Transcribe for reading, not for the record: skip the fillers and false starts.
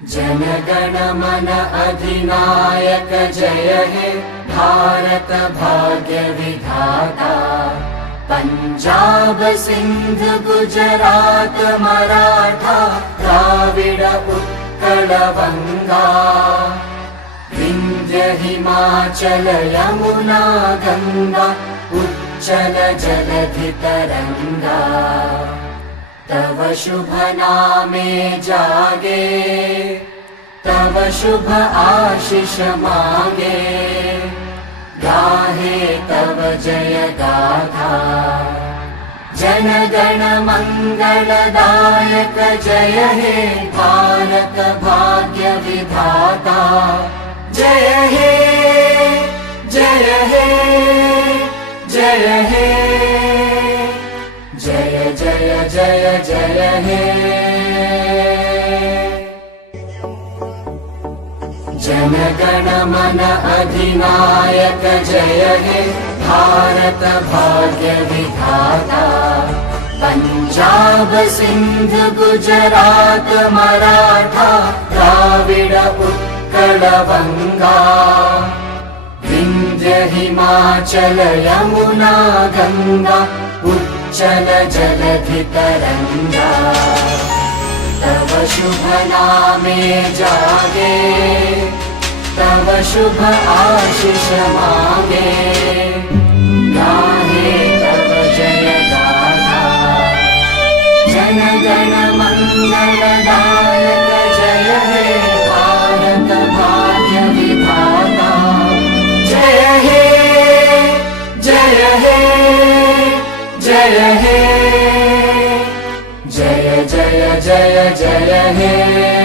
जनगण मन अधिनायक जय हे भारत भाग्य विधाता। पंजाब सिंध गुजरात मराठा द्राविड उत्कल वंगा। विंध्य हिमाचल यमुना गंगा उच्चल जलधि तरंगा। तव शुभ नामे जागे तव शुभ आशीष मांगे। गाहे तव जय गाथा जनगण मंगलदायक जय हे भारत भाग्य विधाता। जय हे जय हे जय हे जय जय जय जय हे। जनगण मन अधिनायक जय हे भारत भाग्य विधाता। पंजाब सिंध गुजरात मराठा द्राविड उत्कल वंगा। विंध्य हिमाचल यमुना गंगा उच्चल जलधि तरंगा। तव शुभ नामे जागे तव शुभ आशीष मांगे। गाहे तव जय गाथा जनगण मंगलदायक जय हे भारत भाग्य विधाता। जय हे जय हे जय हे जय जय जय जय हे।